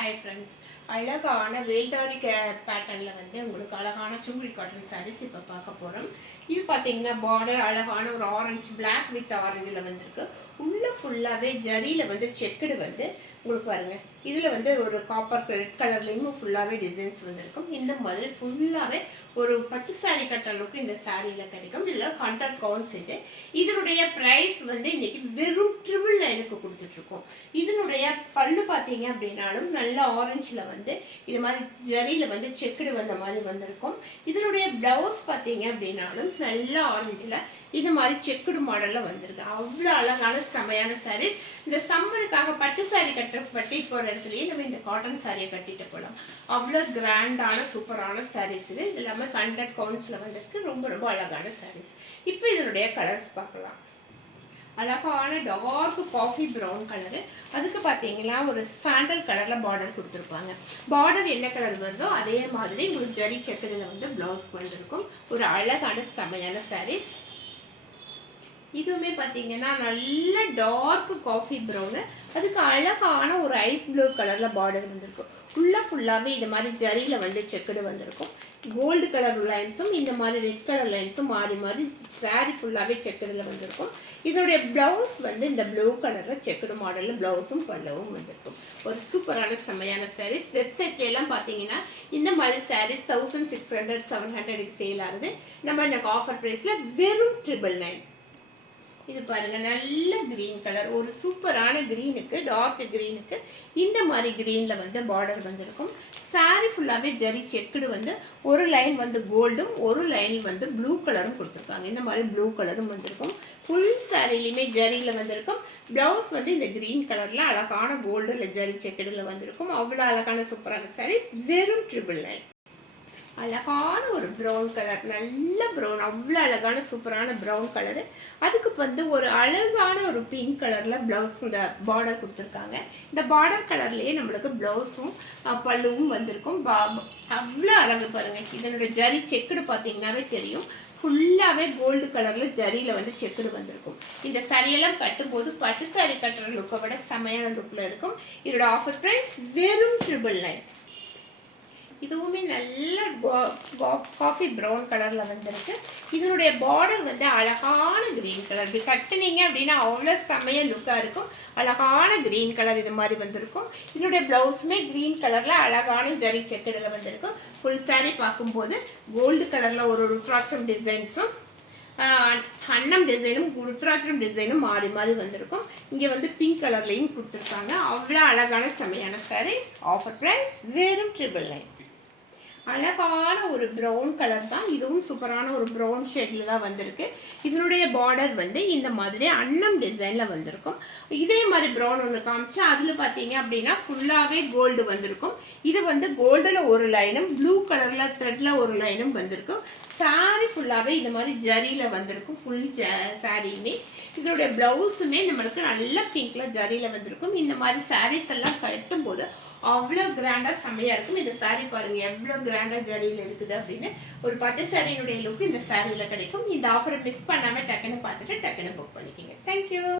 Hi friends, அழகான வேல்தாரி பேட்டர்னில் உங்களுக்கு அழகான சூரி காட்டன் சாரீஸ் இப்போ பார்க்க போகிறோம். இது பார்த்தீங்கன்னா பார்டர் அழகான ஒரு ஆரஞ்சு பிளாக் வித் ஆரஞ்சில் வந்திருக்கு. உள்ளே ஃபுல்லாகவே ஜரியில் செக்குடு உங்களுக்கு பாருங்கள். இதில் ஒரு காப்பர் ரெட் கலர்லேயும் ஃபுல்லாகவே டிசைன்ஸ் வந்திருக்கும். இந்த மாதிரி ஃபுல்லாகவே ஒரு பட்டு சாரீ கட்டுற அளவுக்கு இந்த சாரியில் கிடைக்கும். இதில் 100 கவுண்ட்ஸ் இது. இதனுடைய ப்ரைஸ் இன்னைக்கு வெறும் 999 கொடுத்துட்ருக்கோம். இதனுடைய பல்லு பார்த்தீங்க அப்படின்னாலும் நல்ல ஆரஞ்சில் இது மாதிரி ஜரியில் செக்குடு வந்த மாதிரி வந்திருக்கும். இதனுடைய ப்ளவுஸ் பார்த்தீங்க அப்படின்னாலும் நல்ல ஆரஞ்சில் இது மாதிரி செக்குடு மாடலில் வந்திருக்கு. அவ்வளோ அழகான செமையான சாரீஸ். இந்த சம்மருக்காக பட்டு சாரீ பட்டி போகிற இடத்துலையே நம்ம இந்த காட்டன் சாரியை கட்டிட்டு போகலாம். அவ்வளோ கிராண்டான சூப்பரான சாரீஸ் இது. இது இல்லாமல் 100 கவுண்ட்ஸில் வந்திருக்கு. ரொம்ப ரொம்ப அழகான சாரீஸ். இப்போ இதனுடைய கலர்ஸ் பார்க்கலாம். அழகான டார்க் காஃபி ப்ரௌன் கலரு, அதுக்கு பார்த்தீங்கன்னா ஒரு சாண்டல் கலரில் பார்டர் கொடுத்துருப்பாங்க. பார்டர் என்ன கலர் வருதோ அதே மாதிரி உங்களுக்கு ஜரி செக்குடில் ப்ளவுஸ் வந்திருக்கும். ஒரு அழகான செமையான சாரீஸ். இதுவுமே பார்த்தீங்கன்னா நல்ல டார்க் காஃபி ப்ரௌனு, அதுக்கு அழகான ஒரு ஐஸ் ப்ளூ கலரில் பார்டர் வந்திருக்கும். ஃபுல்லாகவே இது மாதிரி ஜரியில் செக்குடு வந்திருக்கும். கோல்டு கலர் லைன்ஸும் இந்த மாதிரி ரெட் கலர் லைன்ஸும் மாறி மாறி சாரீ ஃபுல்லாகவே செக்குடில் வந்திருக்கும். இதோடைய ப்ளவுஸ் இந்த ப்ளூ கலரில் செக்குடு மாடலில் ப்ளவுஸும் பல்லவும் வந்திருக்கும். ஒரு சூப்பரான செமையான சாரீஸ். வெப்சைட்லாம் பார்த்தீங்கன்னா இந்த மாதிரி சாரீஸ் 1600 700 சேல் ஆகுது. நம்ம இந்த ஆஃபர் ப்ரைஸில் வெறும் 999. இது பாருங்க, நல்ல கிரீன் கலர், ஒரு சூப்பரான கிரீனுக்கு டார்க் கிரீனுக்கு இந்த மாதிரி கிரீனில் பார்டர் வந்திருக்கும். சாரி ஃபுல்லாகவே ஜரி செக்குடு ஒரு லைன் கோல்டும் ஒரு லைன் ப்ளூ கலரும் கொடுத்துருக்காங்க. இந்த மாதிரி ப்ளூ கலரும் வந்திருக்கும். ஃபுல் சாரிலையுமே ஜரியில் வந்திருக்கும். ப்ளவுஸ் இந்த கிரீன் கலரில் அழகான கோல்டில் ஜரி செக்குடில் வந்திருக்கும். அவ்வளோ அழகான சூப்பரான சாரீஸ். வெறும் 999. அழகான ஒரு ப்ரௌன் கலர், நல்ல ப்ரௌன், அவ்வளோ அழகான சூப்பரான ப்ரௌன் கலரு. அதுக்கு ஒரு அழகான ஒரு பிங்க் கலரில் ப்ளவுஸ் இந்த பார்டர் கொடுத்துருக்காங்க. இந்த பார்டர் கலர்லேயே நம்மளுக்கு ப்ளவுஸும் பல்லுவும் வந்திருக்கும். அவ்வளோ அழகு பாருங்கள். இதனுடைய ஜரி செக்குடு பார்த்தீங்கன்னாவே தெரியும். ஃபுல்லாகவே கோல்டு கலரில் ஜரியில் செக்குடு வந்திருக்கும். இந்த சாரியெல்லாம் கட்டும்போது பட்டு சாரி கட்டுற லுக்கை விட செமையான லுக்கில் இருக்கும். இதோட ஆஃபர் ப்ரைஸ் வெறும் 999. இதுவுமே நல்ல காஃபி ப்ரௌன் கலரில் வந்திருக்கு. இதனுடைய பார்டர் அழகான கிரீன் கலர். இப்படி கட்டுனீங்க அப்படின்னா அவ்வளோ செமைய லுக்காக இருக்கும். அழகான கிரீன் கலர் இது மாதிரி வந்திருக்கும். இதனுடைய ப்ளவுஸுமே கிரீன் கலரில் அழகான ஜரி செக்குடில் வந்திருக்கும். ஃபுல் சாரீ பார்க்கும்போது கோல்டு கலரில் ஒரு ருத்ராட்சம் டிசைன்ஸும் அன்னம் டிசைனும் ருத்ராட்சம் டிசைனும் மாறி மாறி வந்திருக்கும். இங்கே பிங்க் கலர்லையும் கொடுத்துருக்காங்க. அவ்வளோ அழகான செமையான சாரீஸ். ஆஃபர் ப்ரைஸ் வெறும் 999. அழகான ஒரு ப்ரௌன் கலர் தான். இதுவும் சூப்பரான ஒரு ப்ரௌன் ஷேடில் தான் வந்திருக்கு. இதனுடைய பார்டர் இந்த மாதிரி அன்னம் டிசைனில் வந்திருக்கும். இதே மாதிரி ப்ரௌன் ஒன்று காமிச்சு அதில் பார்த்தீங்க அப்படின்னா ஃபுல்லாகவே கோல்டு வந்திருக்கும். இது கோல்டில் ஒரு லைனும் ப்ளூ கலரில் த்ரெட்டில் ஒரு லைனும் வந்திருக்கும். சாரி ஃபுல்லாகவே இந்த மாதிரி ஜரியில் வந்திருக்கும். ஃபுல் சாரியுமே இதனுடைய ப்ளவுஸுமே நம்மளுக்கு நல்ல பிங்க்கில் ஜரியில் வந்திருக்கும். இந்த மாதிரி சாரீஸ் எல்லாம் கட்டும்போது அவ்வளோ கிராண்டாக செம்மையாக இருக்கும். இந்த சாரீ பாருங்கள் எவ்வளோ கிராண்டாக ஜரியில் இருக்குது அப்படின்னு. ஒரு பட்டு சாரியினுடைய லுக் இந்த சாரியில் கிடைக்கும். இந்த ஆஃபரை மிஸ் பண்ணாமல் டக்குன்னு பார்த்துட்டு டக்குன்னு புக் பண்ணிக்கோங்க. தேங்க்யூ.